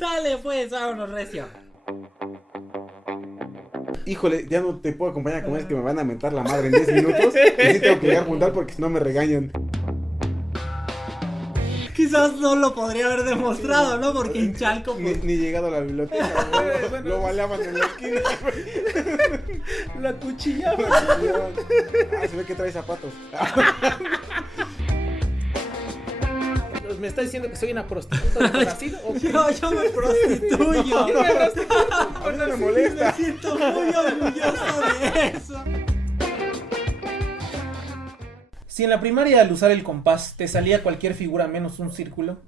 Dale pues, vámonos recio. Híjole, ya no te puedo acompañar a comer, es que me van a mentar la madre en 10 minutos. Y sí tengo que llegar a juntar porque si no me regañan. Quizás no lo podría haber demostrado, ¿no? Porque en Chalco pues, Ni llegado a la biblioteca, güey. Lo baleaban en la esquina, güey. la cuchillaban. Se ve que trae zapatos. ¿Me está diciendo que soy una prostituta de Brasil? Yo me prostituyo. A mí no me molesta. Me siento muy orgulloso de eso. Si en la primaria al usar el compás te salía cualquier figura menos un círculo,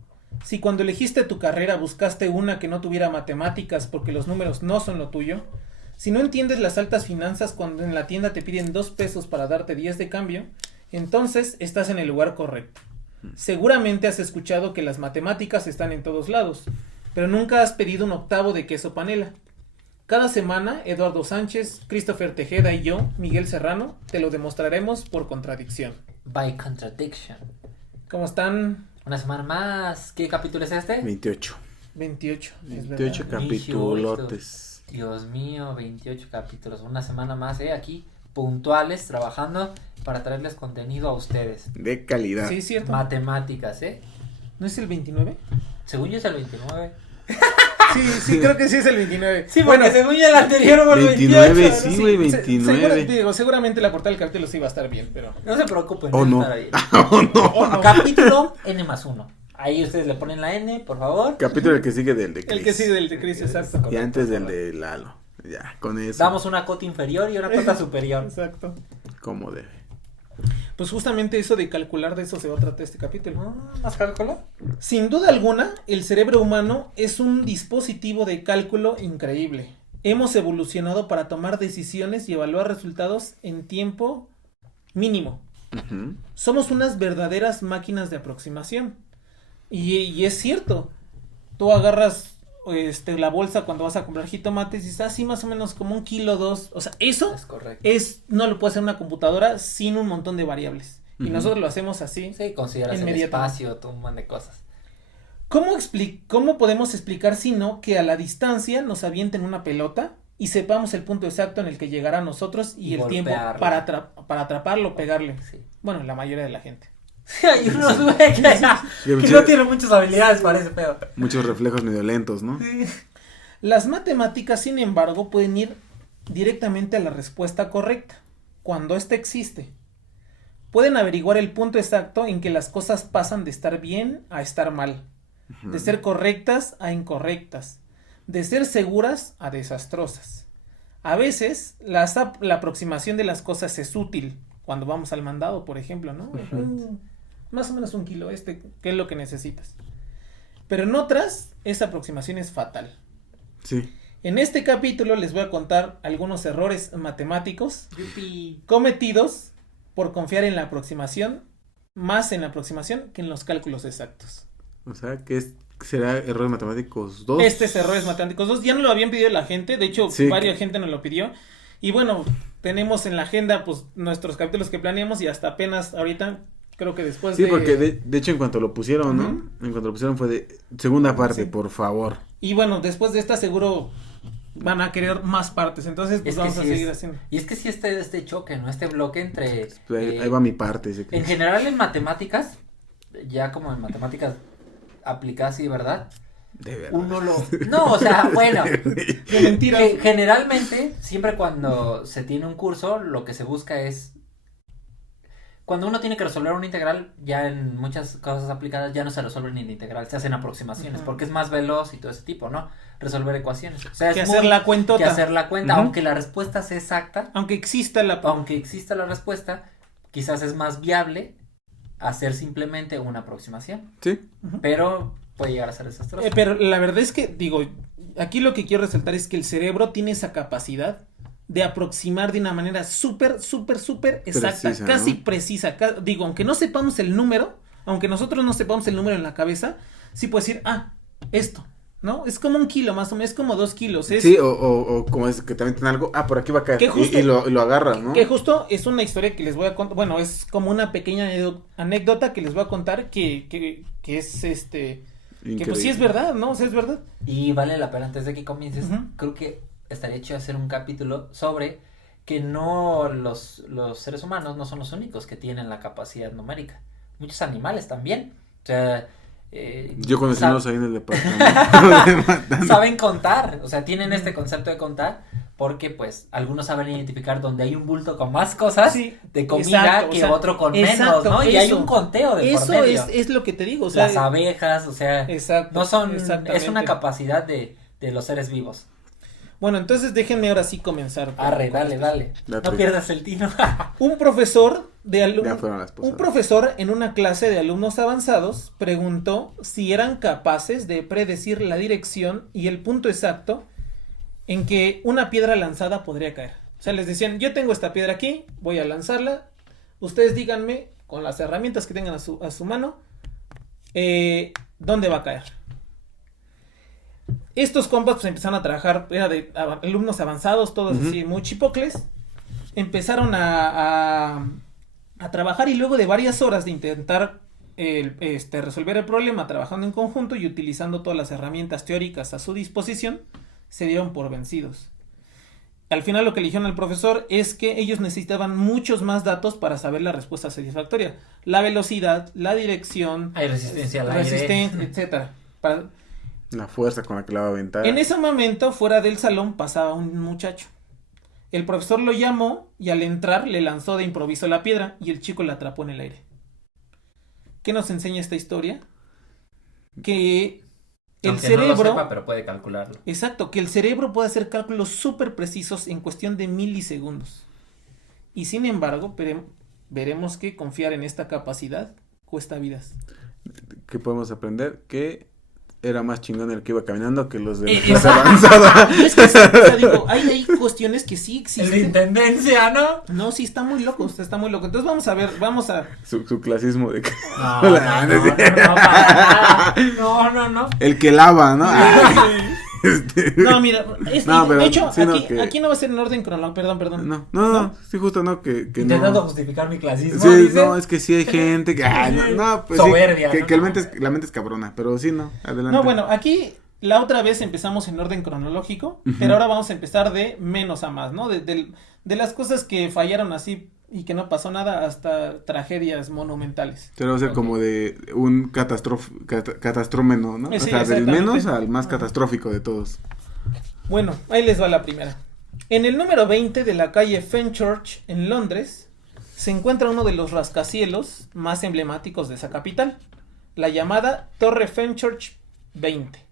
si cuando elegiste tu carrera buscaste una que no tuviera matemáticas porque los números no son lo tuyo, si no entiendes las altas finanzas cuando en la tienda te piden 2 pesos para darte 10 de cambio, entonces estás en el lugar correcto. Seguramente has escuchado que las matemáticas están en todos lados, pero nunca has pedido un octavo de queso panela. Cada semana, Eduardo Sánchez, Christopher Tejeda y yo, Miguel Serrano, te lo demostraremos por contradicción. By contradiction. ¿Cómo están? Una semana más. ¿Qué capítulo es este? 28. 28. 28 capitulotes. Dios mío, 28 capítulos. Una semana más, aquí, puntuales, trabajando para traerles contenido a ustedes. De calidad. Sí, es cierto. Matemáticas, ¿No es el 29? Según yo es el 29. Sí, creo que sí es el 29. Sí, bueno, según yo el anterior fue el 29, 28. sí, güey, 29. Seguramente la portada del capítulo sí va a estar bien, pero... No se preocupen. O no. Estar ahí. O no. Capítulo N+1. Ahí ustedes le ponen la N, por favor. Capítulo el que sigue del de Chris. El que sigue del de Chris, exacto. Y antes del de Lalo. Ya, con eso. Damos una cota inferior y una cota superior. Exacto. Como debe. Pues justamente eso de calcular, de eso se va a tratar este capítulo. ¿Más cálculo? Sin duda alguna, el cerebro humano es un dispositivo de cálculo increíble. Hemos evolucionado para tomar decisiones y evaluar resultados en tiempo mínimo. Uh-huh. Somos unas verdaderas máquinas de aproximación. Y es cierto. Tú agarras la bolsa cuando vas a comprar jitomates y dices así más o menos como 1 kilo 2. O sea, eso Es correcto. no lo puede hacer una computadora sin un montón de variables. Y Uh-huh. nosotros lo hacemos así. Sí, consideras el Inmediatamente. espacio, un montón de cosas. ¿Cómo podemos explicar si no que a la distancia nos avienten una pelota y sepamos el punto exacto en el que llegará a nosotros y el tiempo golpearla. para atraparlo, pegarle? Sí. Bueno, la mayoría de la gente. Hay unos güey que no tienen muchas habilidades para ese pedo. Muchos reflejos medio lentos, ¿no? Las matemáticas, sin embargo, pueden ir directamente a la respuesta correcta, cuando ésta existe. Pueden averiguar el punto exacto en que las cosas pasan de estar bien a estar mal, de ser correctas a incorrectas, de ser seguras a desastrosas. A veces, la aproximación de las cosas es útil, cuando vamos al mandado, por ejemplo, ¿no? Más o menos 1 kilo, ¿qué es lo que necesitas? Pero en otras, esa aproximación es fatal. Sí. En este capítulo les voy a contar algunos errores matemáticos Yupi. cometidos por confiar en la aproximación, más en la aproximación que en los cálculos exactos. O sea, será errores matemáticos 2. Este es errores matemáticos 2, ya no lo habían pedido la gente, de hecho, Sí. varias gente nos lo pidió. Y bueno, tenemos en la agenda pues nuestros capítulos que planeamos y hasta apenas ahorita, creo que después Sí, porque de hecho en cuanto lo pusieron, ¿no? Ujú. En cuanto lo pusieron fue de segunda parte, Sí. por favor. Y bueno, después de esta seguro van a querer más partes, entonces pues Es que vamos a sí seguir es- haciendo. Y es que sí este choque, ¿no? Este bloque entre... Ahí va mi parte. Ese que... En general en matemáticas, ya como en matemáticas aplicadas y verdad, De verdad. uno lo... No, o sea, bueno, De mentiras. generalmente, siempre cuando se tiene un curso, lo que se busca es... Cuando uno tiene que resolver una integral, ya en muchas cosas aplicadas ya no se resuelve ni la integral, se hacen aproximaciones, Ujú. porque es más veloz y todo ese tipo, ¿no? Resolver ecuaciones. O sea, Que es hacer muy- la cuentota. que hacer la cuenta, Ujú. aunque la respuesta sea exacta, Aunque exista aunque exista la respuesta, quizás es más viable hacer simplemente una aproximación, Sí. pero puede llegar a ser desastroso. Pero la verdad es que, digo, aquí lo que quiero resaltar es que el cerebro tiene esa capacidad de aproximar de una manera súper exacta, Precisa, casi ¿no? precisa. Digo, aunque no sepamos el número, aunque nosotros no sepamos el número en la cabeza, sí puedes decir, esto, ¿no? Es como 1 kilo más o menos, es como 2 kilos. Es, Sí, o como es que te avientan algo, por aquí va a caer. Que justo- y lo agarras, ¿no? Que justo es una historia que les voy a contar, bueno, es como una pequeña anécdota que les voy a contar que es Que pues sí es verdad, ¿no? O sea, es verdad. Y vale la pena, antes de que comiences, Ujú. creo que estaría chido hacer un capítulo sobre que no los seres humanos no son los únicos que tienen la capacidad numérica. Muchos animales también. O sea, Yo conocí sab- unos ahí en el departamento. saben contar, o sea, tienen este concepto de contar porque pues algunos saben identificar donde hay un bulto con más cosas Sí, de comida exacto, que o sea, otro con menos, exacto, ¿no? Y hay eso. un conteo de por Eso medio. es lo que te digo, o sea, Las abejas, o sea, exacto, no son, es exactamente. una capacidad de los seres vivos. Bueno, entonces déjenme ahora sí comenzar. Arre, con dale, esto. dale. Date. No pierdas el tino. Un profesor de Ya fueron las un posadas. profesor en una clase de alumnos avanzados preguntó si eran capaces de predecir la dirección y el punto exacto en que una piedra lanzada podría caer. O sea, les decían, yo tengo esta piedra aquí, voy a lanzarla, ustedes díganme con las herramientas que tengan a su mano, dónde va a caer. Estos compas pues empezaron a trabajar, era de alumnos avanzados, todos Ujú. así muy chipocles, empezaron a trabajar y luego de varias horas de intentar resolver el problema trabajando en conjunto y utilizando todas las herramientas teóricas a su disposición, se dieron por vencidos. Al final lo que le dijeron al profesor es que ellos necesitaban muchos más datos para saber la respuesta satisfactoria. La velocidad, la dirección, Hay resistencia al aire. resistencia, etcétera. La fuerza con la que la va a aventar. En ese momento, fuera del salón, pasaba un muchacho. El profesor lo llamó y al entrar le lanzó de improviso la piedra y el chico la atrapó en el aire. ¿Qué nos enseña esta historia? Que el Aunque cerebro... no lo sepa, pero puede calcularlo. Exacto, que el cerebro puede hacer cálculos súper precisos en cuestión de milisegundos. Y sin embargo, veremos que confiar en esta capacidad cuesta vidas. ¿Qué podemos aprender? Que era más chingón el que iba caminando que los de la Exacto. clase avanzada. Y es que, o sea, digo, hay cuestiones que sí El de existen. intendencia, ¿no? No, sí, está muy loco, está muy loco. Entonces vamos a ver, vamos a... Su clasismo de que... No, Hola, no, no sé. para nada. No. El que lava, ¿no? Este- No, mira, No, pero de hecho, sí, no, aquí, que- aquí no va a ser en orden cronológico, perdón. No, sí, justo no, que Intentando no. justificar mi clasismo, Sí, dice. no, es que sí hay gente que... pues Soberbia, sí, ¿no? que la mente es cabrona, pero sí, no, adelante. No, bueno, aquí la otra vez empezamos en orden cronológico, Ujú. pero ahora vamos a empezar de menos a más, ¿no? De las cosas que fallaron así y que no pasó nada hasta tragedias monumentales. Pero va a ser Ok. como de un catastrómeno, ¿no? Sí, o sea, del exactamente. menos al más Ajá. catastrófico de todos. Bueno, ahí les va la primera. En el número 20 de la calle Fenchurch en Londres se encuentra uno de los rascacielos más emblemáticos de esa capital, la llamada Torre Fenchurch 20.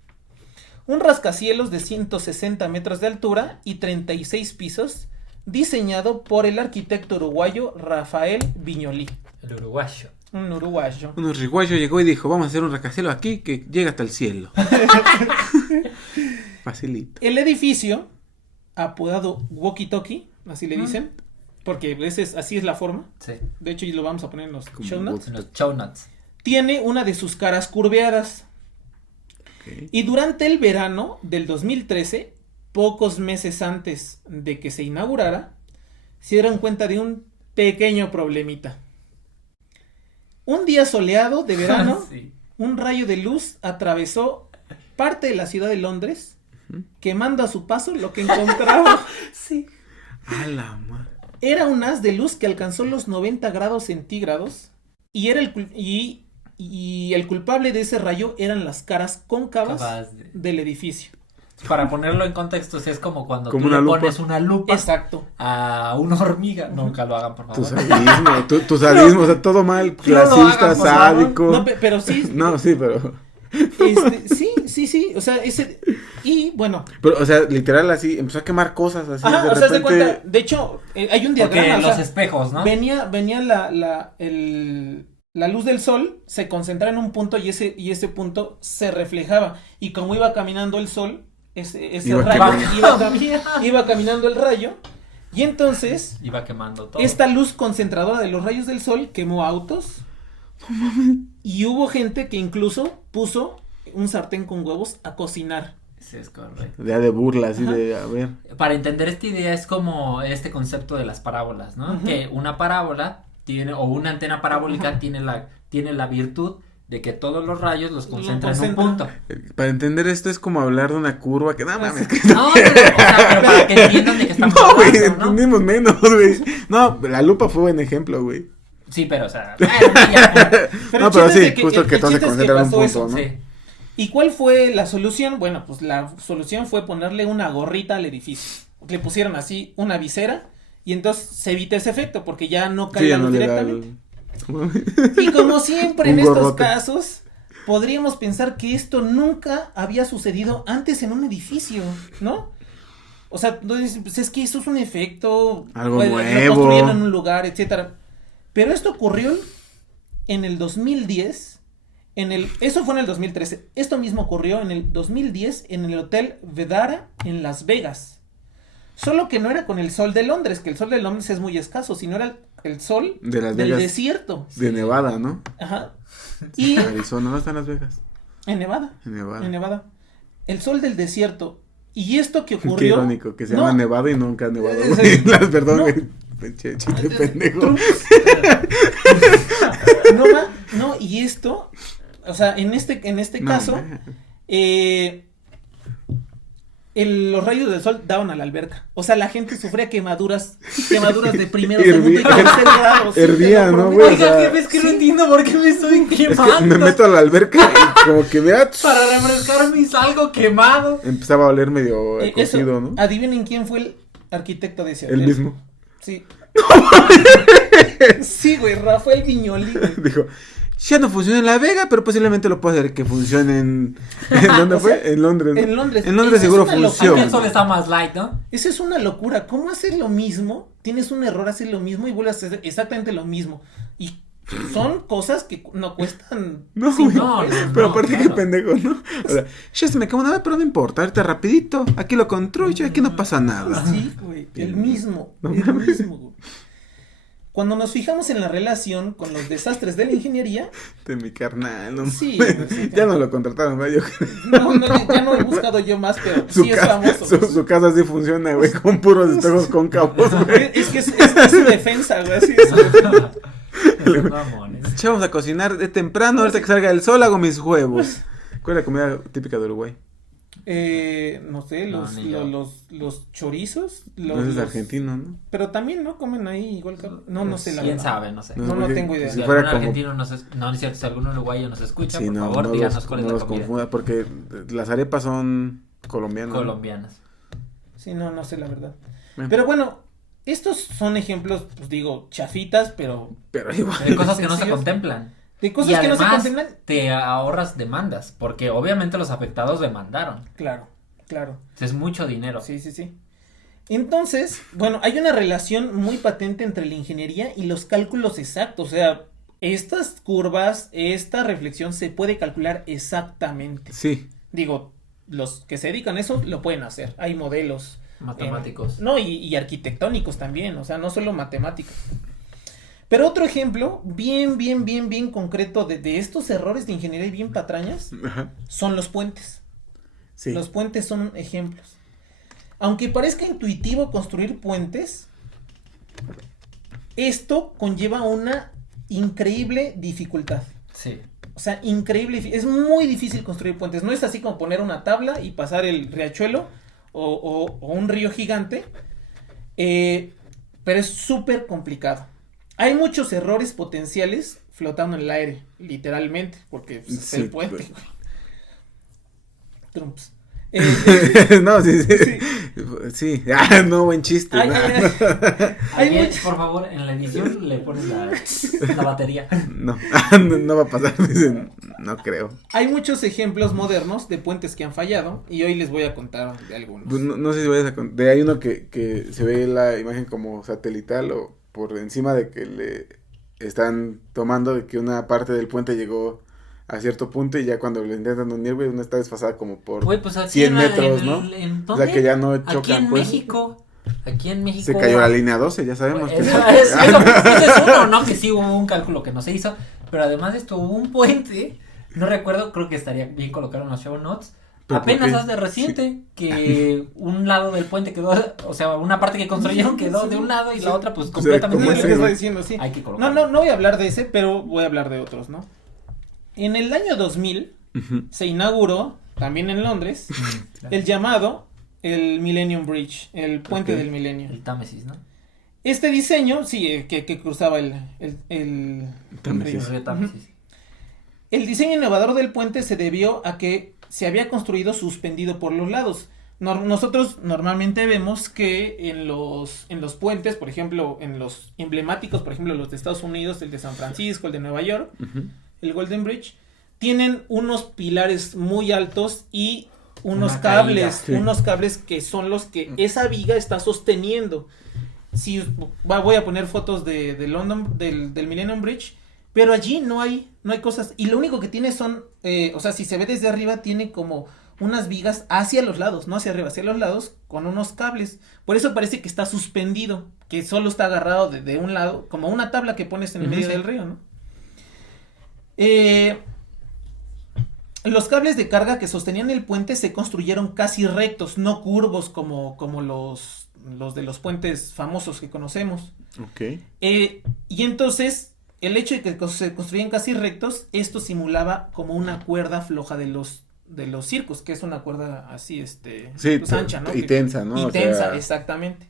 Un rascacielos de 160 metros de altura y 36 pisos, diseñado por el arquitecto uruguayo Rafael Viñolí, El uruguayo. un uruguayo. Un uruguayo llegó y dijo, vamos a hacer un rascacielos aquí que llega hasta el cielo. Facilito. El edificio, apodado Walkie Talkie, así le dicen, porque así es la forma, Sí. de hecho y lo vamos a poner en los Como show notes, En los show notes. tiene una de sus caras curveadas. Ok. Y durante el verano del 2013, pocos meses antes de que se inaugurara, se dieron cuenta de un pequeño problemita. Un día soleado de verano, Sí. un rayo de luz atravesó parte de la ciudad de Londres, quemando a su paso lo que encontraba. Sí. A la madre. Era un haz de luz que alcanzó los 90 grados centígrados y era y el culpable de ese rayo eran las caras cóncavas Capaz de- del edificio. Para ponerlo en contexto, sí es como cuando Como tú una le lupa. pones una lupa Exacto. a una hormiga. Nunca lo hagan, por Tu favor. sadismo, tu sadismo, o sea, todo mal, No lo clasista, hagan, por favor. sádico. No, pero sí, No, sí, pero... sí, o sea, ese, y bueno, Pero, o sea, literal así, empezó a quemar cosas así, ajá, de o sea, haz de repente... cuenta, de hecho, hay un Porque diagrama, o los sea, espejos, ¿no? venía la luz del sol, se concentraba en un punto y ese punto se reflejaba, y como iba caminando el sol, ese Iba rayo quemando. iba caminando el rayo, y entonces, Iba quemando todo. esta luz concentradora de los rayos del sol quemó autos, y hubo gente que incluso puso un sartén con huevos a cocinar. Sí, es correcto. Ya de burla, así Ajá. de, a ver... Para entender esta idea es como este concepto de las parábolas, ¿no? Ujú. Que una parábola tiene, o una antena parabólica tiene la virtud de que todos los rayos los concentra en un concentra. punto. Para entender esto es como hablar de una curva que nada mames. No, pero, o sea, pero para que entiendan de qué estamos No, güey, hablando, ¿no? entendimos menos, güey. No, la lupa fue buen ejemplo, güey. Sí, pero, o sea, ya. No, pero el chiste sí, es que- justo que todo se chiste es concentra en un pasó punto, eso. ¿no? Sí. ¿Y cuál fue la solución? Bueno, pues la solución fue ponerle una gorrita al edificio. Le pusieron así una visera y entonces se evita ese efecto porque ya no cae Sí, la ya no luz le da directamente. Y como siempre en Un estos gorrote. casos, podríamos pensar que esto nunca había sucedido antes en un edificio, ¿no? O sea, entonces, pues es que eso es un efecto. Algo pues, nuevo. Lo construyeron en un lugar, etcétera. Pero esto ocurrió en el 2010. Eso fue en el 2013. Esto mismo ocurrió en el 2010 en el Hotel Vedara en Las Vegas. Solo que no era con el sol de Londres, que el sol de Londres es muy escaso, sino era el sol De Las del Vegas. desierto. De Nevada, ¿no? Ajá. Y Arizona, ¿no están Las Vegas? en Nevada. En Nevada. En Nevada. El sol del desierto. Y esto que ocurrió. Qué irónico, que se No. llama Nevada y nunca ha nevado, Sí. güey. Perdón, No. güey. Pinche chiste pendejo. No, y esto, o sea, en este No, caso, man. los rayos del sol daban a la alberca. O sea, la gente sufría quemaduras de primero, segundo y Hervía. tercer grado. sí, Hervía, te lo ¿no, prometo. güey? O Oiga, sea, jefe, es que no sí. entiendo por qué me estoy Es que quemando. me meto a la alberca y como que mira, Para refrescarme y salgo quemado. empezaba a oler medio Eso, cocido, ¿no? adivinen quién fue el arquitecto de ese El hotel. mismo. Sí. Sí, güey, Rafael Viñoli, güey. Dijo, ya no funciona en La Vega, pero posiblemente lo puede hacer que funcione ¿en dónde O fue? sea, En Londres. ¿no? en Londres. En Londres Esa seguro es una locura. Aquí funciona. el sol está más light, ¿no? Eso es una locura. ¿Cómo hacer lo mismo? Tienes un error, haces lo mismo y vuelves a hacer exactamente lo mismo. Y son cosas que no cuestan. No, Sí, güey. no, Pero no, aparte claro. que pendejo, ¿no? O sea, ya se me acabó nada, pero no importa, ahorita rapidito, aquí lo construyo, aquí no pasa nada. Sí, güey. El mismo. No el mames. mismo, güey. Cuando nos fijamos en la relación con los desastres de la ingeniería, De mi carnal, no Sí, mames. güey, sí, Ya no lo contrataron, ¿no? Yo- ya no he buscado yo más, pero su, sí es ca- famoso. su casa sí funciona, güey, con puros espejos cóncavos, güey. Es que es su defensa, güey. Así es. Esos mamones. Ya vamos a cocinar de temprano, ahorita que salga el sol hago mis huevos. ¿Cuál es la comida típica de Uruguay? No sé, No, los, ni yo. los chorizos. No es argentino, ¿no? Pero también, ¿no? Comen ahí igual que. No sé la ¿Quién verdad. sabe? No sé. No, porque tengo idea. Si Si fuera algún como... argentino no es cierto, si algún uruguayo nos escucha, Sí, por no, favor, no díganos los, cuál es no la los comida. confunda, porque las arepas son colombianas. ¿no? Colombianas. Sí, no sé la verdad. Bueno. Pero bueno, estos son ejemplos, pues digo, chafitas, pero Pero igual. De cosas que no se Sencillos. contemplan. de cosas Y que no se además, contemplan. te ahorras demandas, porque obviamente los afectados demandaron. Claro. Es mucho dinero. Sí. Entonces, bueno, hay una relación muy patente entre la ingeniería y los cálculos exactos. O sea, estas curvas, esta reflexión se puede calcular exactamente. Sí. Digo, los que se dedican a eso lo pueden hacer. Hay modelos. Matemáticos. No, y arquitectónicos también, o sea, no solo matemáticos. Pero otro ejemplo, bien concreto de estos errores de ingeniería y bien patrañas, Ajá. son los puentes. Sí. Los puentes son ejemplos. Aunque parezca intuitivo construir puentes, esto conlleva una increíble dificultad. Sí. O sea, es muy difícil construir puentes. No es así como poner una tabla y pasar el riachuelo o un río gigante. Pero es súper complicado. Hay muchos errores potenciales flotando en el aire, literalmente, porque pues, es Sí, el puente. pues. güey. Trumps. No, sí. Sí. Sí. Ah, no, buen chiste. Hay, no. hay Alguien, much- por favor, en la edición le pones la batería. No, no va a pasar. Dicen, no creo. hay muchos ejemplos modernos de puentes que han fallado y hoy les voy a contar de algunos. Pues no sé si vayas a de hay uno que se ve la imagen como satelital o por encima de que le están tomando de que una parte del puente llegó a cierto punto y ya cuando lo intentan unir, güey, una está desfasada como por Güey, pues aquí 100 metros, ¿no? ¿En O sea dónde? que ya no chocan, Aquí en pues. México. Aquí en México. Se cayó la línea 12, ya sabemos. Pues, que ese es uno, ¿no? Que sí hubo un cálculo que no se hizo. Pero además de esto hubo un puente. No recuerdo, creo que estaría bien colocar en los show notes. ¿Pero por Apenas qué? hace reciente que un lado del puente quedó, o sea, una parte que construyeron quedó de un lado y la otra pues O sea, completamente como Sí, ese, lo que ¿no? estoy diciendo, sí. Hay que colocarlo. No voy a hablar de ese, pero voy a hablar de otros, ¿no? En el año 2000 se inauguró, también en Londres, Claro. el Millennium Bridge, el puente Ok. del milenio. El Támesis, ¿no? Este diseño, sí, que cruzaba el Támesis. río. El río Támesis. El diseño innovador del puente se debió a que se había construido suspendido por los lados. Nosotros normalmente vemos que en los puentes, por ejemplo, en los emblemáticos, por ejemplo, los de Estados Unidos, el de San Francisco, el de Nueva York, el Golden Bridge, tienen unos pilares muy altos y unos Una cables, caída. Sí. unos cables que son los que esa viga está sosteniendo. Si voy a poner fotos de London, del Millennium Bridge, pero allí no hay cosas, y lo único que tiene son, o sea, si se ve desde arriba, tiene como unas vigas hacia los lados, no hacia arriba, hacia los lados, con unos cables. Por eso parece que está suspendido, que solo está agarrado de un lado, como una tabla que pones en el medio del río, ¿no? Los cables de carga que sostenían el puente se construyeron casi rectos, no curvos como los de los puentes famosos que conocemos. Ok. Y entonces, el hecho de que se construían casi rectos, esto simulaba como una cuerda floja de los circos, que es una cuerda así, Sí, pues ancha, ¿no? y tensa, ¿no? Y O tensa, sea, exactamente.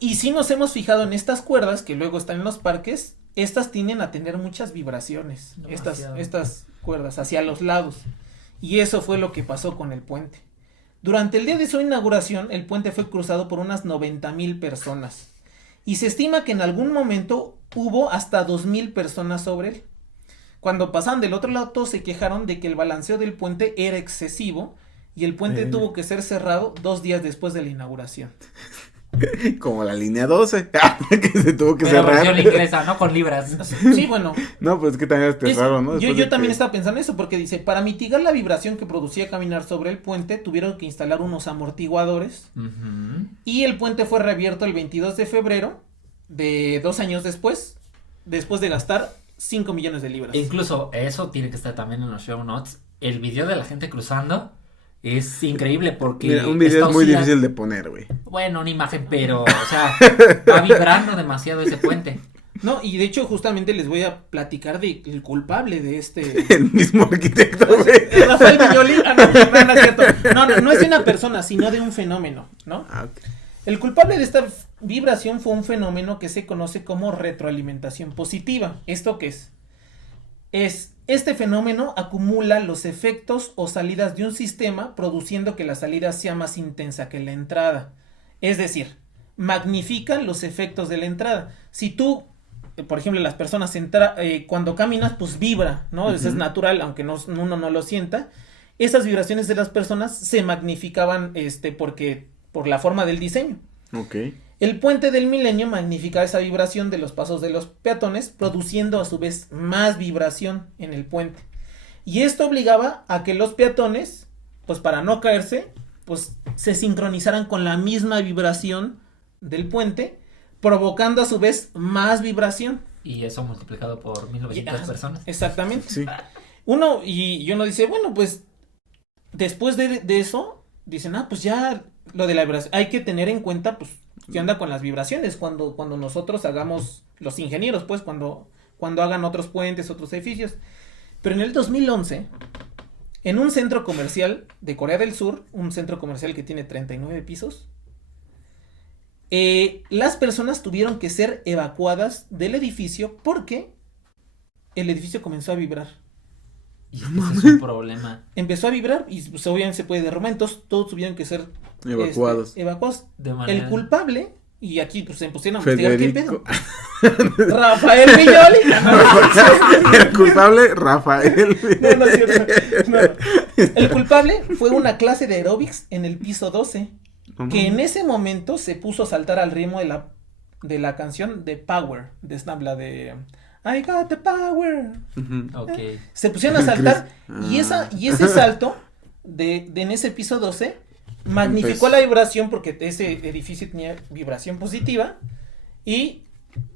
Y si nos hemos fijado en estas cuerdas, que luego están en los parques, estas tienden a tener muchas vibraciones, Demasiado. estas cuerdas hacia los lados. Y eso fue lo que pasó con el puente. Durante el día de su inauguración, el puente fue cruzado por unas 90,000 personas. Y se estima que en algún momento hubo hasta 2,000 personas sobre él. Cuando pasaban del otro lado, todos se quejaron de que el balanceo del puente era excesivo y el puente tuvo que ser cerrado 2 días después de la inauguración. como la línea 12, que se tuvo que Pero cerrar. versión inglesa, ¿no? Con libras. Sí, bueno. No, pues es que también es raro, ¿no? Yo Después de también que- estaba pensando eso, porque dice, para mitigar la vibración que producía caminar sobre el puente, tuvieron que instalar unos amortiguadores Ujú. y el puente fue reabierto el 22 de febrero de 2 años después de gastar 5 millones de libras. Incluso eso tiene que estar también en los show notes. El video de la gente cruzando es increíble porque Mira, un video está es muy oscilando. difícil de poner, güey. Bueno, una imagen, pero, o sea, va vibrando demasiado ese puente. No, y de hecho justamente les voy a platicar del culpable de El mismo arquitecto, güey. Rafael Viñoli. No es cierto. No es de una persona, sino de un fenómeno, ¿no? Ah, ok. El culpable de esta vibración fue un fenómeno que se conoce como retroalimentación positiva. ¿Esto qué es? Este fenómeno acumula los efectos o salidas de un sistema, produciendo que la salida sea más intensa que la entrada. Es decir, magnifica los efectos de la entrada. Si tú, por ejemplo, las personas cuando caminas, pues vibra, ¿no? Eso es natural, aunque uno no lo sienta. Esas vibraciones de las personas se magnificaban, por la forma del diseño. Ok. El puente del milenio magnificaba esa vibración de los pasos de los peatones, produciendo a su vez más vibración en el puente. Y esto obligaba a que los peatones, pues para no caerse, pues se sincronizaran con la misma vibración del puente, provocando a su vez más vibración. Y eso multiplicado por 1900 personas. Exactamente. Sí. Uno dice, bueno, pues después de eso, dicen, pues ya lo de la vibración, hay que tener en cuenta, pues, qué onda con las vibraciones cuando nosotros hagamos, los ingenieros, pues, cuando hagan otros puentes, otros edificios. Pero en el 2011, en un centro comercial de Corea del Sur, un centro comercial que tiene 39 pisos, las personas tuvieron que ser evacuadas del edificio porque el edificio comenzó a vibrar. Y ese es un problema. Empezó a vibrar y pues, obviamente se puede derrumbar, entonces todos tuvieron que ser Evacuados. evacuados. De manera... El culpable, y aquí pues se pusieron a investigar qué Federico. pedo. Rafael Viñoli. El culpable, Rafael. No es cierto. No. El culpable fue una clase de aeróbics en el piso 12, que en ese momento se puso a saltar al ritmo de la canción de Power, de Snap, la de I got the power. Ok. Se pusieron a saltar Chris. y ese salto en ese piso 12 magnificó Empezó. la vibración porque ese edificio tenía vibración positiva y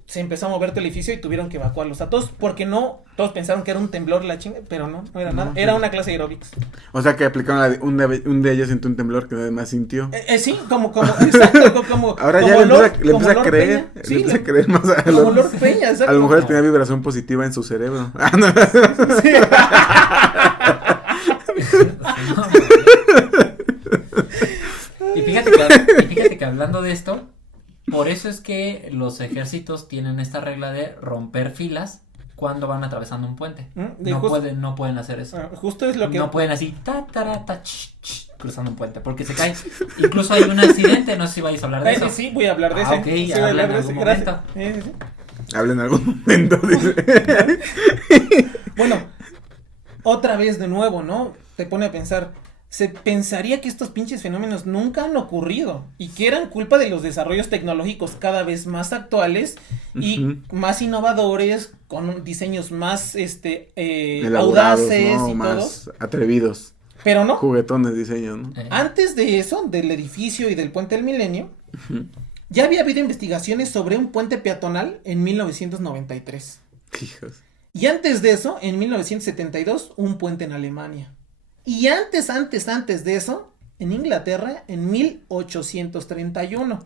se empezó a mover todo el edificio y tuvieron que evacuarlos a todos, porque no, todos pensaron que era un temblor la chinga, pero no era nada, era una clase de aeróbics. O sea que aplicaron un de ellos sintió un temblor que nadie más sintió. Sí, exacto, como ahora ya como le empieza a creer, Peña. le Sí, empieza a creer más a como Lord Peña, exacto. A lo mejor tenía vibración positiva en su cerebro. Sí. Y fíjate que hablando de esto, por eso es que los ejércitos tienen esta regla de romper filas cuando van atravesando un puente. No pueden hacer eso. Justo es lo que... No pueden así, cruzando un puente, porque se cae. Incluso hay un accidente, no sé si vais a hablar de eso. Sí, voy a hablar de eso. Ok, sí, habla en algún momento. Sí. Habla en algún momento, dice. Bueno, otra vez de nuevo, ¿no? Te pone a pensar, se pensaría que estos pinches fenómenos nunca han ocurrido y que eran culpa de los desarrollos tecnológicos cada vez más actuales y más innovadores, con diseños más audaces, ¿no? Y más todo atrevidos. Pero no. Juguetones diseños, ¿no? Antes de eso, del edificio y del puente del milenio, ya había habido investigaciones sobre un puente peatonal en 1993. Hijos. Y antes de eso, en 1972, un puente en Alemania. Y antes de eso, en Inglaterra, en 1831.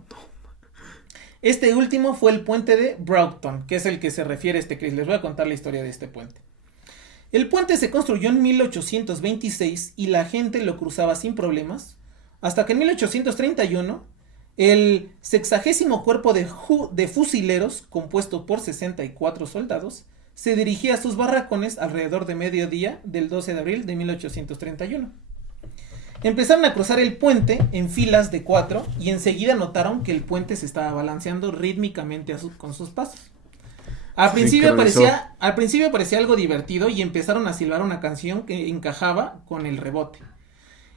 Este último fue el puente de Broughton, que es el que se refiere este Chris. Les voy a contar la historia de este puente. El puente se construyó en 1826 y la gente lo cruzaba sin problemas, hasta que en 1831, el 60º cuerpo de fusileros, compuesto por 64 soldados, se dirigía a sus barracones alrededor de mediodía del 12 de abril de 1831. Empezaron a cruzar el puente en filas de 4 y enseguida notaron que el puente se estaba balanceando rítmicamente con sus pasos. Al principio parecía algo divertido y empezaron a silbar una canción que encajaba con el rebote.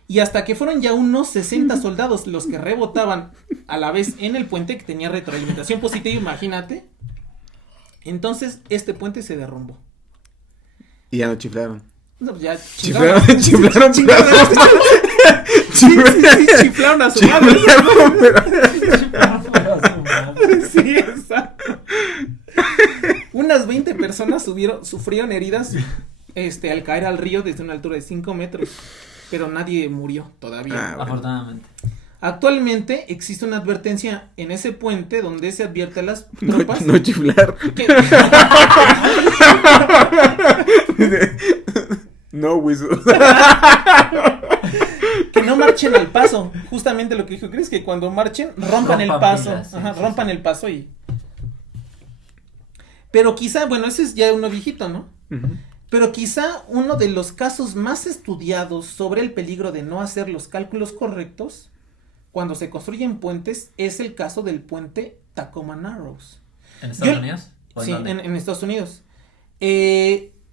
Y hasta que fueron ya unos 60 soldados los que rebotaban a la vez en el puente, que tenía retroalimentación positiva, imagínate. Entonces, este puente se derrumbó. Y ya no chiflaron. No, pues ya Chiflaron a su madre. Sí, exacto. Unas 20 personas sufrieron heridas al caer al río desde una altura de 5 metros. Pero nadie murió todavía. Bueno. Afortunadamente. Actualmente existe una advertencia en ese puente donde se advierte a las tropas No chiflar. No whistle. Que no marchen al paso. Justamente lo que dijo Chris, que cuando marchen rompan el paso. Filas, sí, rompan el paso y... Pero quizá, bueno, ese es ya uno viejito, ¿no? Pero quizá uno de los casos más estudiados sobre el peligro de no hacer los cálculos correctos cuando se construyen puentes es el caso del puente Tacoma Narrows. ¿En Estados Unidos? Sí, en Estados Unidos.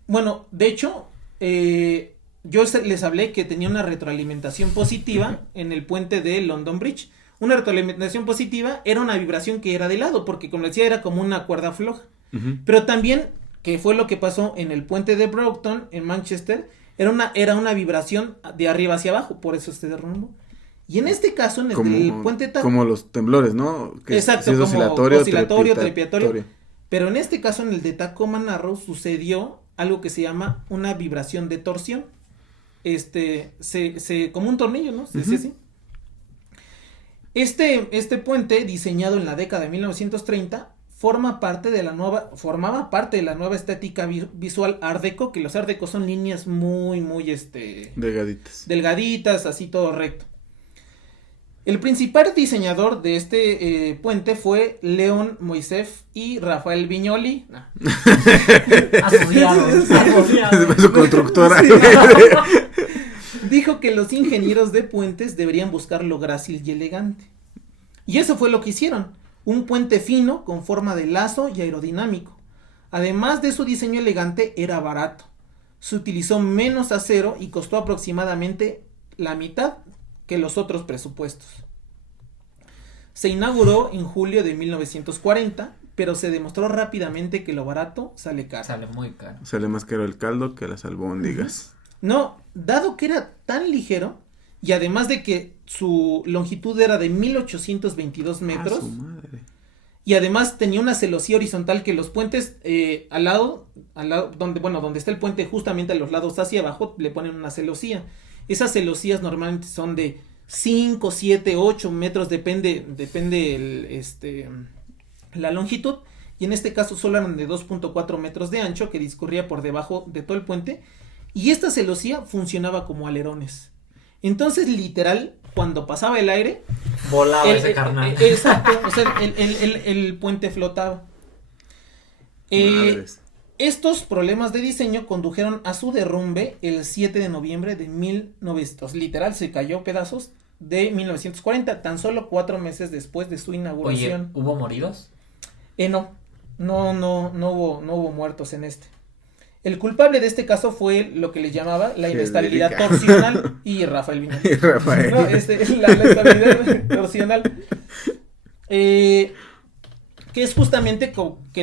Bueno, de hecho, yo les hablé que tenía una retroalimentación positiva en el puente de London Bridge. Una retroalimentación positiva era una vibración que era de lado, porque como decía, era como una cuerda floja. Pero también, que fue lo que pasó en el puente de Broughton, en Manchester, era una vibración de arriba hacia abajo, por eso se derrumbó. Y en este caso, en el puente como los temblores, ¿no? Que exacto, es como oscilatorio, trepiatorio. trepidatorio. Pero en este caso, en el de Tacoma Narrows, sucedió algo que se llama una vibración de torsión. Como un tornillo, ¿no? Se decía así. Este puente, diseñado en la década de 1930, formaba parte de la nueva estética visual Art Deco, que los Art Deco son líneas muy delgaditas, así todo recto. El principal diseñador de este puente fue Leon Moisseiff y Rafael Viñoli. Asociados. Su constructora. Sí. Dijo que los ingenieros de puentes deberían buscar lo grácil y elegante. Y eso fue lo que hicieron. Un puente fino con forma de lazo y aerodinámico. Además de su diseño elegante, era barato. Se utilizó menos acero y costó aproximadamente la mitad que los otros presupuestos. Se inauguró en julio de 1940, pero se demostró rápidamente que lo barato sale caro. Sale muy caro. Sale más caro el caldo que las albóndigas. No, dado que era tan ligero, y además de que su longitud era de 1822 metros, Su madre. y además tenía una celosía horizontal que los puentes al lado, donde está el puente, justamente a los lados hacia abajo, le ponen una celosía. Esas celosías normalmente son de 5, 7, 8 metros, depende la longitud, y en este caso solo eran de 2.4 metros de ancho que discurría por debajo de todo el puente, y esta celosía funcionaba como alerones. Entonces, literal, cuando pasaba el aire, volaba ese carnal. Exacto, o sea, el puente flotaba. Estos problemas de diseño condujeron a su derrumbe el 7 de noviembre de 1900. Literal, se cayó pedazos de 1940, tan solo 4 meses después de su inauguración. Oye, ¿hubo moridos? No hubo muertos en este. El culpable de este caso fue lo que le llamaba la inestabilidad torsional y Rafael Viña. No, la estabilidad torsional. Que es justamente que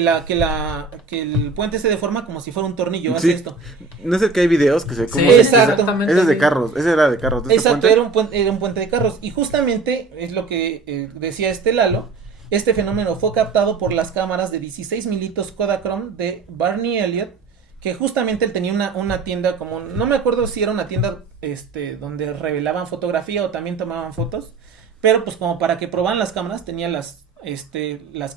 el puente se deforma como si fuera un tornillo. Sí. Hace esto. No es el que hay videos que se ve como. Sí, exactamente. Ese es de carros, ese era de carros. Exacto, era un puente de carros. Y justamente es lo que decía Lalo. Este fenómeno fue captado por las cámaras de 16 militos Kodachrome de Barney Elliott, que justamente él tenía una tienda como, no me acuerdo si era una tienda donde revelaban fotografía o también tomaban fotos, pero pues como para que probaran las cámaras, tenía las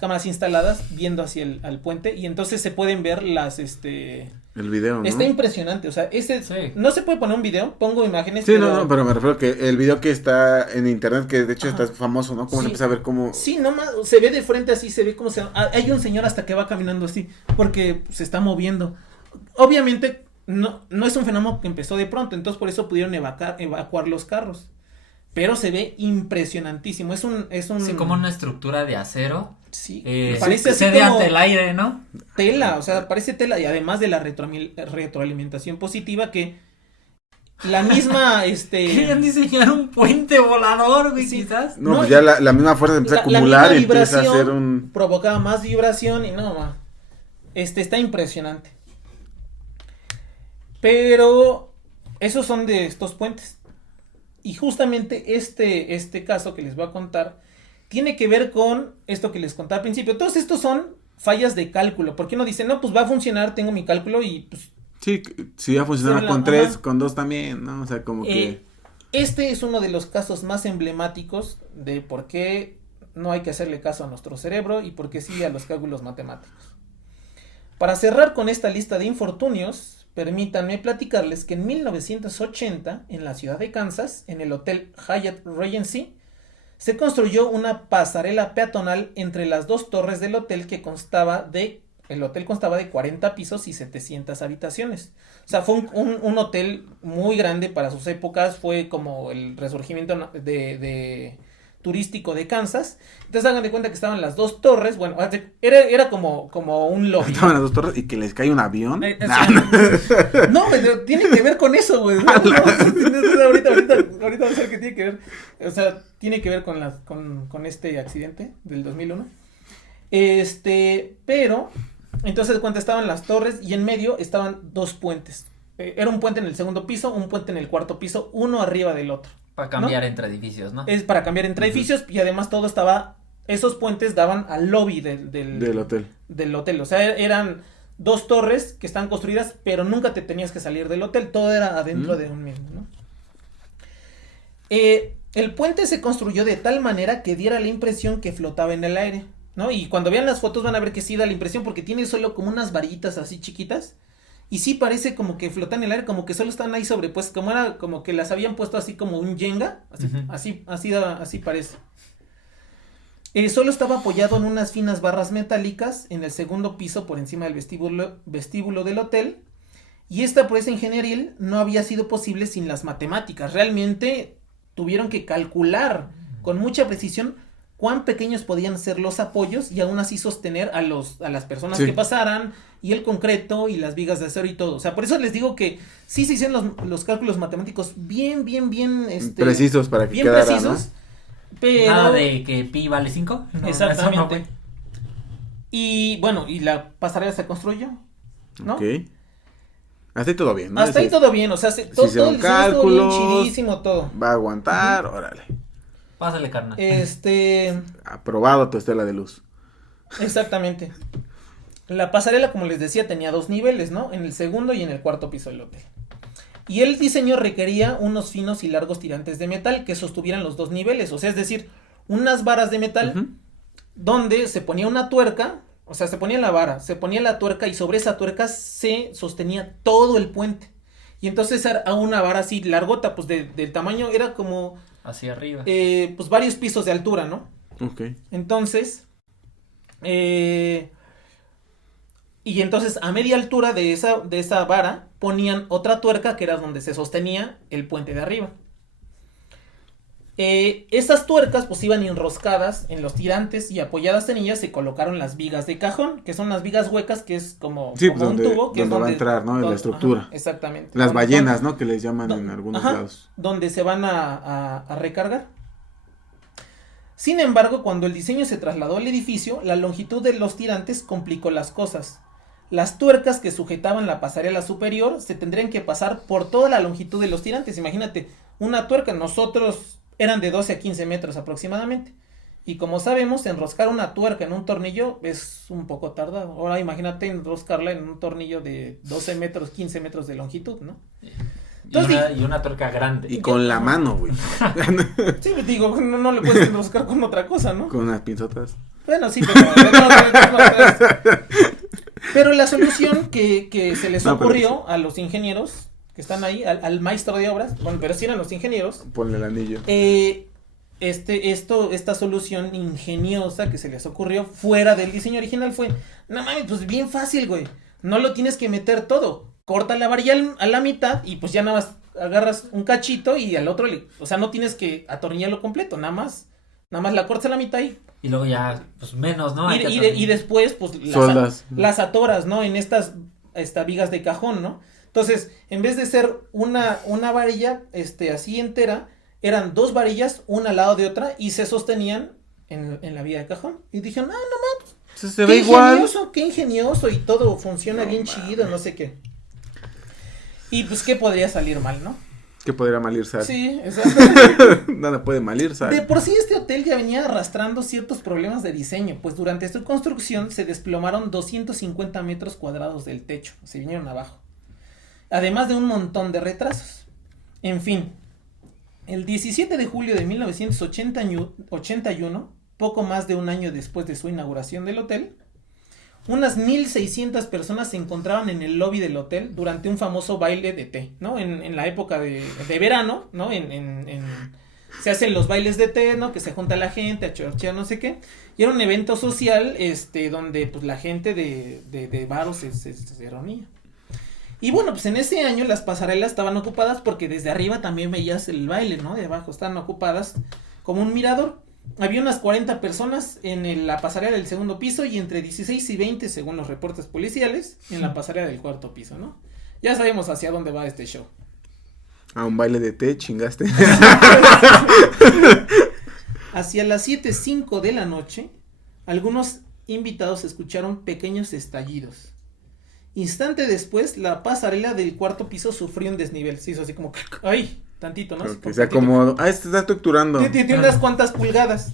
cámaras instaladas viendo hacia el puente, y entonces se pueden ver el video, ¿no? Está impresionante, o sea, sí. No se puede poner un video, pongo imágenes. Sí, pero me refiero que el video que está en internet, que de hecho está famoso, ¿no? Como sí. se empieza a ver cómo. Sí, nomás se ve de frente así, se ve como hay un señor hasta que va caminando así, porque se está moviendo. Obviamente, no es un fenómeno que empezó de pronto, entonces por eso pudieron evacuar los carros. Pero se ve impresionantísimo, es un... Sí, como una estructura de acero. Sí, parece así como ante el aire, ¿no? Tela, o sea, parece tela, y además de la retroalimentación positiva que la misma, Querían diseñar un puente volador, güey, sí, quizás. No, pues ya la misma fuerza empieza a acumular y empieza a hacer un... provocaba más vibración y está impresionante. Pero esos son de estos puentes. Y justamente este caso que les voy a contar tiene que ver con esto que les conté al principio. Todos estos son fallas de cálculo. Porque uno dice, no, pues va a funcionar, tengo mi cálculo y pues... Sí, si va a funcionar con 3, con 2 también, ¿no? O sea, como que... Este es uno de los casos más emblemáticos de por qué no hay que hacerle caso a nuestro cerebro y por qué sí a los cálculos matemáticos. Para cerrar con esta lista de infortunios, permítanme platicarles que en 1980, en la ciudad de Kansas, en el Hotel Hyatt Regency, se construyó una pasarela peatonal entre las dos torres del hotel el hotel constaba de 40 pisos y 700 habitaciones. O sea, fue un hotel muy grande para sus épocas, fue como el resurgimiento de turístico de Kansas. Entonces hagan de cuenta que estaban las dos torres, bueno, era como un lobby. Estaban las dos torres y que les cae un avión. No, tiene que ver con eso, güey. Ahorita va a ser que tiene que ver, o sea, tiene que ver con este accidente del 2001. Pero, entonces de cuenta estaban las torres y en medio estaban dos puentes. Era un puente en el segundo piso, un puente en el cuarto piso, uno arriba del otro. Para cambiar entre edificios, ¿no? Es para cambiar entre edificios y además todo esos puentes daban al lobby del hotel. Del hotel, o sea, eran dos torres que están construidas, pero nunca te tenías que salir del hotel, todo era adentro de un mismo, ¿no? El puente se construyó de tal manera que diera la impresión que flotaba en el aire, ¿no? Y cuando vean las fotos van a ver que sí da la impresión porque tiene solo como unas varillitas así chiquitas. Y sí parece como que flotan en el aire, como que solo están ahí sobrepuestas, como que las habían puesto así como un Jenga, así parece. Solo estaba apoyado en unas finas barras metálicas en el segundo piso por encima del vestíbulo del hotel. Y esta proeza ingenieril no había sido posible sin las matemáticas. Realmente tuvieron que calcular con mucha precisión cuán pequeños podían ser los apoyos y aún así sostener a las personas que pasaran, y el concreto y las vigas de acero y todo. O sea, por eso les digo que sí se hicieron los cálculos matemáticos bien precisos para que bien quedara, precisos, ¿no? pero nada de que pi vale 5. No, exactamente. Y bueno, y la pasarela se construyó, ¿no? Ok. Hasta ahí todo bien, ¿no? Hasta ahí todo bien, o sea, todo el cálculos, estuvo bien chidísimo, todo. Va a aguantar, órale. Pásale, carnal. Aprobado tu estela de luz. Exactamente. La pasarela, como les decía, tenía 2 niveles, ¿no? En el segundo y en el cuarto piso del hotel. Y el diseño requería unos finos y largos tirantes de metal que sostuvieran los 2 niveles. O sea, es decir, unas varas de metal donde se ponía una tuerca, o sea, se ponía la vara, se ponía la tuerca y sobre esa tuerca se sostenía todo el puente. Y entonces era una vara así largota, pues del tamaño, era como... Hacia arriba. Pues varios pisos de altura, ¿no? Ok. Entonces... y entonces a media altura de esa vara ponían otra tuerca que era donde se sostenía el puente de arriba. Estas tuercas pues iban enroscadas en los tirantes y apoyadas en ellas se colocaron las vigas de cajón, que son las vigas huecas, que es como, Sí, como pues un tubo. Que donde va a entrar, ¿no? En la estructura. Ajá, exactamente. Las Donde ballenas, ¿no? Que les llaman en algunos ajá, lados. donde se van a recargar. Sin embargo, cuando el diseño se trasladó al edificio, la longitud de los tirantes complicó las cosas. Las tuercas que sujetaban la pasarela superior se tendrían que pasar por toda la longitud de los tirantes. Imagínate, una tuerca, nosotros eran de 12 a 15 metros aproximadamente. Y como sabemos, enroscar una tuerca en un tornillo es un poco tardado. Ahora imagínate enroscarla en un tornillo de 12 metros, 15 metros de longitud, ¿no? Entonces, y una tuerca grande. Y con la mano, güey. Sí, digo, no le puedes enroscar con otra cosa, ¿no? Con unas pinzotas. Bueno, sí, pero la solución que se les ocurrió a los ingenieros que están ahí, al maestro de obras, bueno, pero sí eran los ingenieros. Ponle el anillo. Esta solución ingeniosa que se les ocurrió fuera del diseño original fue, no mames, pues bien fácil, güey. No lo tienes que meter todo. Corta la varilla a la mitad y pues ya nada más agarras un cachito y al otro, o sea, no tienes que atornillarlo completo, nada más la cortas a la mitad y luego ya, pues menos, ¿no? Y después, pues, las atoras, ¿no? En estas vigas de cajón, ¿no? Entonces, en vez de ser una varilla, así entera, eran 2 varillas, una al lado de otra, y se sostenían en la viga de cajón. Y dijeron, no mames, se ve igual. Qué ingenioso, y todo funciona bien chido, no sé qué. Y pues, ¿qué podría salir mal, no? ¿Qué podría mal ir, Sal? Sí, exacto. Nada puede mal ir, Sal. De por sí este hotel ya venía arrastrando ciertos problemas de diseño, pues durante su construcción se desplomaron 250 metros cuadrados del techo, se vinieron abajo. Además de un montón de retrasos. En fin, el 17 de julio de 1981, poco más de un año después de su inauguración del hotel, unas 1,600 personas se encontraban en el lobby del hotel durante un famoso baile de té, ¿no? En la época de verano, ¿no? Se hacen los bailes de té, ¿no? Que se junta la gente a chorchear, no sé qué. Y era un evento social, donde pues la gente de varos se reunía. Y bueno, pues en ese año las pasarelas estaban ocupadas porque desde arriba también veías el baile, ¿no? De abajo estaban ocupadas como un mirador. Había unas 40 personas en la pasarela del segundo piso y entre 16 y 20, según los reportes policiales, en la pasarela del cuarto piso, ¿no? Ya sabemos hacia dónde va este show. A un baile de té, chingaste. Hacia las 7:05 de la noche, algunos invitados escucharon pequeños estallidos. Instante después, la pasarela del cuarto piso sufrió un desnivel. Se hizo así como, ¡ay! Tantito, ¿no? Que se acomodó. Se está estructurando. Tiene unas cuantas pulgadas.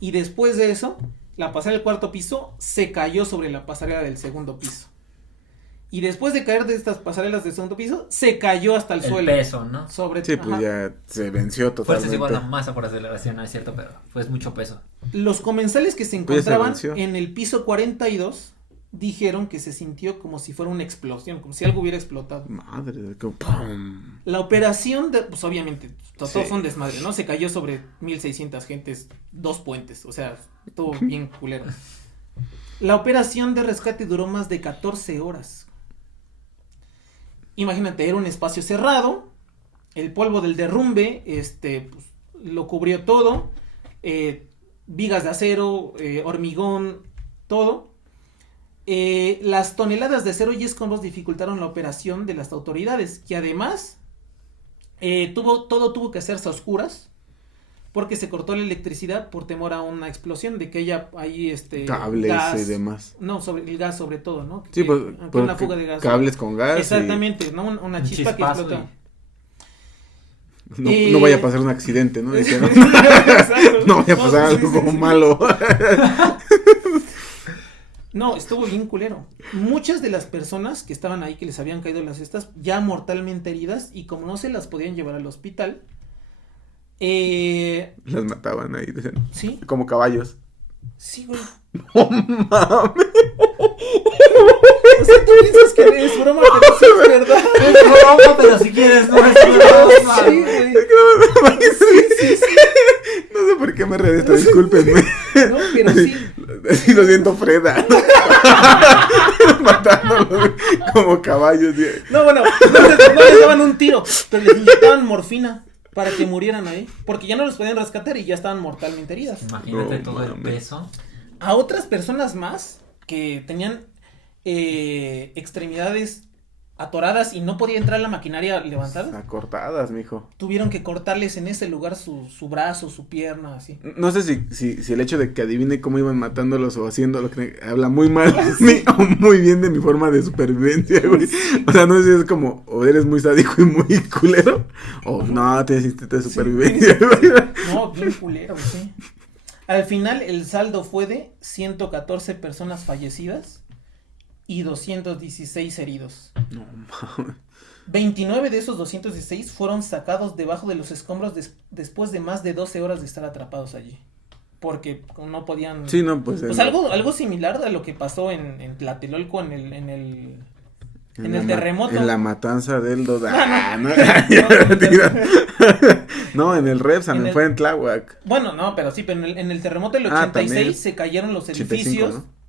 Y después de eso, la pasarela del cuarto piso se cayó sobre la pasarela del segundo piso. Y después de caer de estas pasarelas del segundo piso, se cayó hasta el suelo. El peso, ¿no? Sí, pues ya se venció totalmente. Fuerza es igual a masa por aceleración, no es cierto, pero fue mucho peso. Los comensales que se encontraban en el piso 42 dijeron que se sintió como si fuera una explosión, como si algo hubiera explotado. Madre, como ¡pum! La operación, pues obviamente, todo fue un desmadre, ¿no? Se cayó sobre 1,600 gentes, 2 puentes, o sea, estuvo bien culero. La operación de rescate duró más de 14 horas. Imagínate, era un espacio cerrado, el polvo del derrumbe, pues, lo cubrió todo, vigas de acero, hormigón, todo. Las toneladas de acero y escombros dificultaron la operación de las autoridades, que además todo tuvo que hacerse a oscuras porque se cortó la electricidad por temor a una explosión, de que ella ahí cables gas, y demás. No, sobre el gas sobre todo, ¿no? Sí, pues una fuga de gas. Cables con gas. Exactamente, ¿no? Una chispa que explotó. No vaya a pasar un accidente, ¿no? No vaya a pasar algo como malo. No, estuvo bien culero. Muchas de las personas que estaban ahí, que les habían caído las cestas, ya mortalmente heridas, y como no se las podían llevar al hospital, Las mataban ahí, decían, sí, como caballos. sí, güey. ¡No mames! O sea, tú piensas que es broma, pero sí es verdad. Es broma, pero si quieres no es broma. Sí, güey. Sí, sí. No sé por qué me reí de esto, discúlpenme. No, pero sí. Sí, lo siento, Freda. Matándolos como caballos. ¿Sí? No, bueno, no les daban un tiro, pero les inyectaban morfina para que murieran ahí, porque ya no los podían rescatar y ya estaban mortalmente heridas. Imagínate No, todo el mames. peso. A otras personas más que tenían extremidades atoradas y no podía entrar la maquinaria levantada, Acortadas, mijo. tuvieron que cortarles en ese lugar su brazo, su pierna, así. No sé si el hecho de que adivine cómo iban matándolos o haciendo lo que habla muy mal de mí o muy bien de mi forma de supervivencia, güey. O sea, no sé si es como, o eres muy sádico y muy culero, o no, tienes instinto de supervivencia, güey. No, bien culero, sí. Al final el saldo fue de 114 personas fallecidas y 216 heridos. No, mames. 29 de esos 216 fueron sacados debajo de los escombros después de más de 12 horas de estar atrapados allí. Porque no podían... Sí, no, pues. Pues algo similar a lo que pasó en Tlatelolco en el terremoto. En la matanza del Ah, no, no. no, en el Repsan, En el- fue en Tláhuac. Bueno, no, pero sí, pero en el terremoto del Ah, 86 también. se cayeron los 85, edificios. ¿no?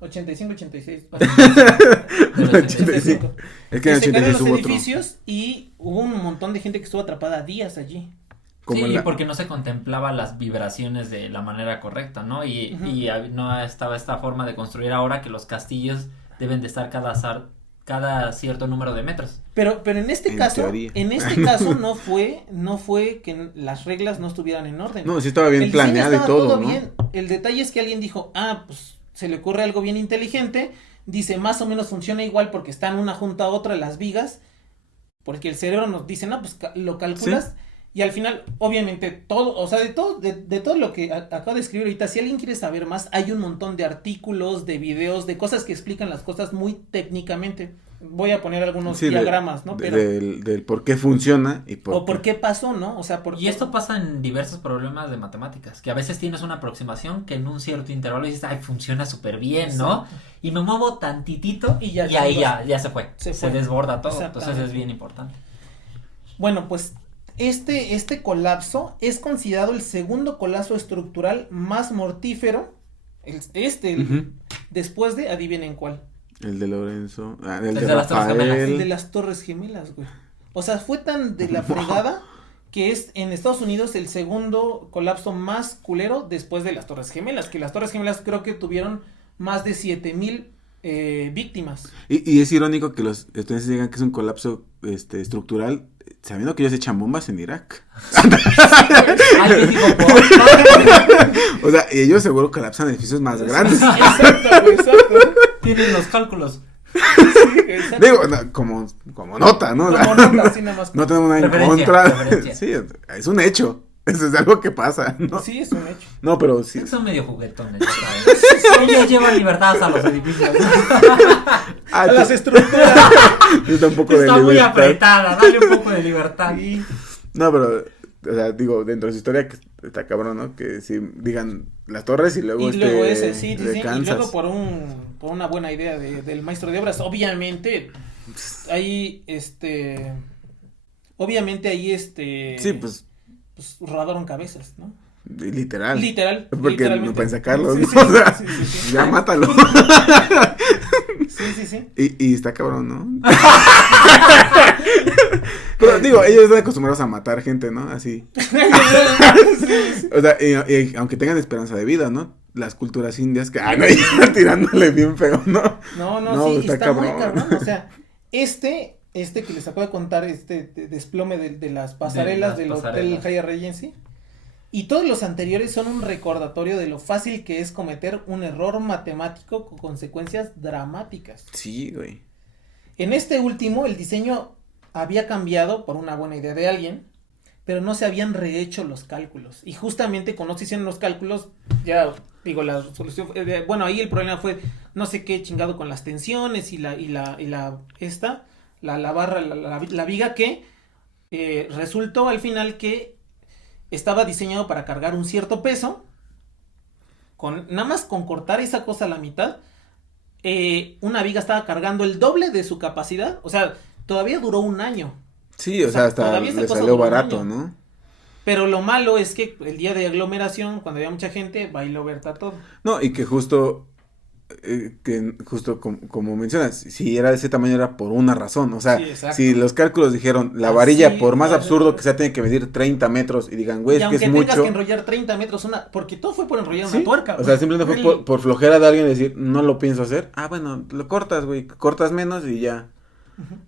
85, 86. Del 85. Es que en el Se cayeron 86 los hubo otro. edificios y hubo un montón de gente que estuvo atrapada días allí. Como Sí, en la- porque no se contemplaba las vibraciones de la manera correcta, ¿no? Y, Ujú. y no estaba esta forma de construir ahora que los castillos deben de estar cada cierto número de metros. Pero en este En caso, teoría. no fue que las reglas no estuvieran en orden. No, sí estaba bien El diseño planeado y estaba todo, ¿no? bien. El detalle es que alguien dijo, pues se le ocurre algo bien inteligente, dice más o menos funciona igual porque están una junto a otra las vigas, porque el cerebro nos dice, no, pues lo calculas. Y al final, obviamente, todo, o sea, de todo lo que acabo de escribir ahorita, si alguien quiere saber más, hay un montón de artículos, de videos, de cosas que explican las cosas muy técnicamente. Voy a poner algunos Sí, diagramas, ¿no? Pero, del por qué funciona y o por qué pasó, ¿no? O sea, Y esto pasa en diversos problemas de matemáticas, que a veces tienes una aproximación que en un cierto intervalo dices, ay, funciona súper bien, ¿no? Exacto. Y me muevo tantitito Y ya ahí chingos. ya se fue. Se Se fue. desborda todo, entonces Exactamente. es bien importante. Bueno, pues este colapso es considerado el segundo colapso estructural más mortífero, Ujú. después de, adivinen cuál, El de Lorenzo, el El de de las Torres Gemelas. el de Rafael. las Torres Gemelas, güey. O sea, fue tan de la fregada que es en Estados Unidos el segundo colapso más culero después de las Torres Gemelas, que las Torres Gemelas creo que tuvieron más de 7,000 víctimas. Y es irónico que los estadounidenses digan que es un colapso estructural, sabiendo que ellos echan bombas en Irak. Alguien dijo, O sea, ellos seguro colapsan edificios más grandes. Exacto, güey, exacto. tienen los cálculos. Sí, exacto. Digo, no, como nota, ¿no? Como nota, así nada más. No tenemos nada en Referencia, contra. referencia. Sí, es un hecho. Eso es algo que pasa, ¿no? Sí, es un hecho. No, pero sí. Son medio juguetones, ¿sabes? Ellos llevan libertad a los edificios. Ah, A las tú- estructuras. yo tampoco de Está muy libertad. apretada, dale un poco de libertad. Sí. No, pero, o sea, digo, dentro de su historia que está cabrón, ¿no? Que si digan las torres y luego Y luego ese, de y Kansas. luego por una buena idea del maestro de obras, obviamente, ahí, Sí, pues, rodaron cabezas, ¿no? literal. Literal. Porque literalmente. no pueden sacarlos, Sí, ¿no? sí, O sea, sí, sí, sí. ya mátalo. Sí. Y está cabrón, ¿no? Pero digo, ellos están acostumbrados a matar gente, ¿no? Así. O sea, y aunque tengan esperanza de vida, ¿no? Las culturas indias que, no, ya tirándole bien feo, ¿no? No, sí, está está muy cabrón. cabrón, o sea, que les acabo de contar, desplome de las pasarelas De del las Hotel pasarelas. Hyatt Regency, y todos los anteriores son un recordatorio de lo fácil que es cometer un error matemático con consecuencias dramáticas. Sí, güey. En este último, el diseño había cambiado por una buena idea de alguien, pero no se habían rehecho los cálculos, y justamente cuando se hicieron los cálculos, ya digo, la solución, bueno, ahí el problema fue no sé qué chingado con las tensiones y la barra, la viga que resultó al final que estaba diseñado para cargar un cierto peso, nada más con cortar esa cosa a la mitad, una viga estaba cargando el doble de su capacidad, o sea, todavía duró un año. Sí, o sea, hasta le salió barato, ¿no? Pero lo malo es que el día de aglomeración, cuando había mucha gente, bailó Berta todo. No, y que justo como mencionas, si era de ese tamaño era por una razón, o sea, Sí, si los cálculos dijeron, la varilla, por más absurdo que sea, tiene que medir 30 metros, y digan, güey, es que es mucho. Y aunque tengas que enrollar 30 metros, porque todo fue por enrollar ¿Sí? una tuerca. O sea, simplemente fue por flojera de alguien decir, no lo pienso hacer, bueno, lo cortas, güey, cortas menos y ya.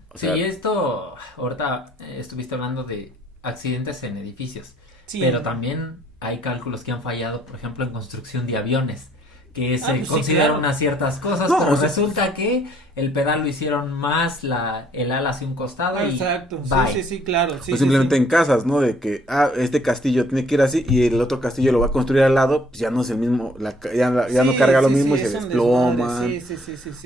O sea, sí, esto, ahorita estuviste hablando de accidentes en edificios, sí, pero también hay cálculos que han fallado, por ejemplo, en construcción de aviones, que se consideran unas ciertas cosas, pero resulta que el pedal lo hicieron más, el ala hacia un costado exacto, y sí, claro. Sí, o simplemente en casas, ¿no? De que, este castillo tiene que ir así y el otro castillo lo va a construir al lado, pues ya no es el mismo, ya no carga lo mismo y se desploma. Sí.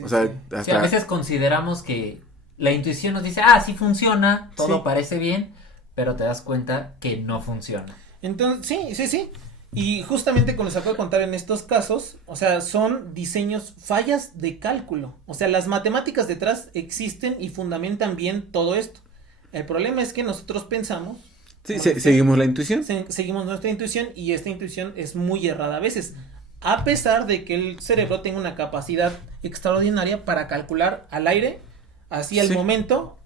O sea, a veces consideramos que la intuición nos dice, sí funciona, todo parece bien, pero te das cuenta que no funciona. Entonces, sí. Y justamente como les acabo de contar en estos casos, o sea, son diseños, fallas de cálculo. O sea, las matemáticas detrás existen y fundamentan bien todo esto. El problema es que nosotros pensamos... Sí, seguimos la intuición. Seguimos nuestra intuición y esta intuición es muy errada a veces. A pesar de que el cerebro tenga una capacidad extraordinaria para calcular al aire, así al momento,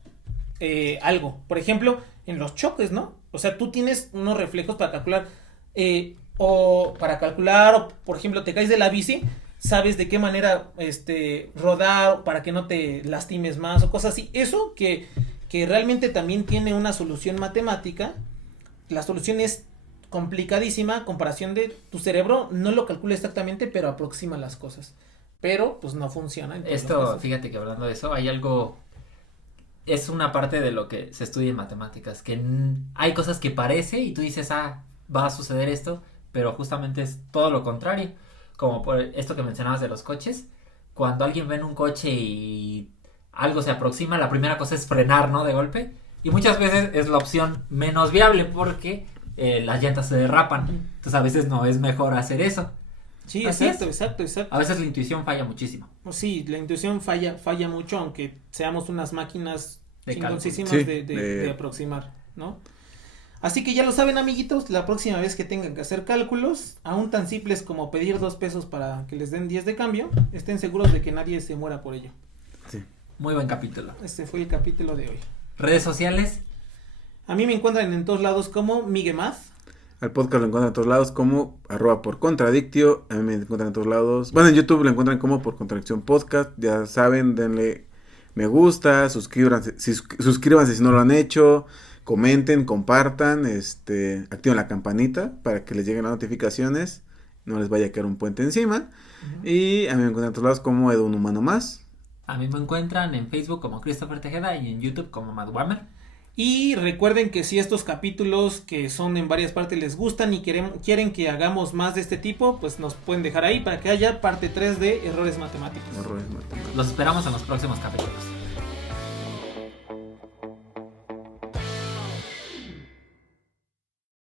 algo. Por ejemplo, en los choques, ¿no? O sea, tú tienes unos reflejos para calcular... o por ejemplo te caes de la bici, sabes de qué manera rodar para que no te lastimes más o cosas así. Eso que realmente también tiene una solución matemática. La solución es complicadísima a comparación de tu cerebro, no lo calcula exactamente, pero aproxima las cosas. Pero pues no funciona. Esto, fíjate que hablando de eso, hay algo, es una parte de lo que se estudia en matemáticas, que hay cosas que parece y tú dices, va a suceder esto, pero justamente es todo lo contrario, como por esto que mencionabas de los coches. Cuando alguien ve en un coche y algo se aproxima, la primera cosa es frenar, ¿no? De golpe, y muchas veces es la opción menos viable porque las llantas se derrapan, entonces a veces no es mejor hacer eso. Sí, exacto. A veces la intuición falla muchísimo. Sí, la intuición falla mucho, aunque seamos unas máquinas chingoncísimas de aproximar, ¿no? Así que ya lo saben, amiguitos, la próxima vez que tengan que hacer cálculos, aún tan simples como pedir 2 pesos para que les den 10 de cambio, estén seguros de que nadie se muera por ello. Sí. Muy buen capítulo. Este fue el capítulo de hoy. ¿Redes sociales? A mí me encuentran en todos lados como Miguemaz. Al podcast lo encuentran en todos lados como @porcontradictio. A mí me encuentran en todos lados. Bueno, en YouTube lo encuentran como Por Contradicción Podcast. Ya saben, denle me gusta, suscríbanse si no lo han hecho. Comenten, compartan, activen la campanita para que les lleguen las notificaciones, no les vaya a caer un puente encima. Y a mí me encuentran en todos lados como Edu un humano más. A mí me encuentran en Facebook como Christopher Tejeda y en YouTube como Matt Warmer. Y recuerden que si estos capítulos que son en varias partes les gustan y quieren que hagamos más de este tipo, pues nos pueden dejar ahí para que haya parte 3 de Errores Matemáticos. Los esperamos en los próximos capítulos.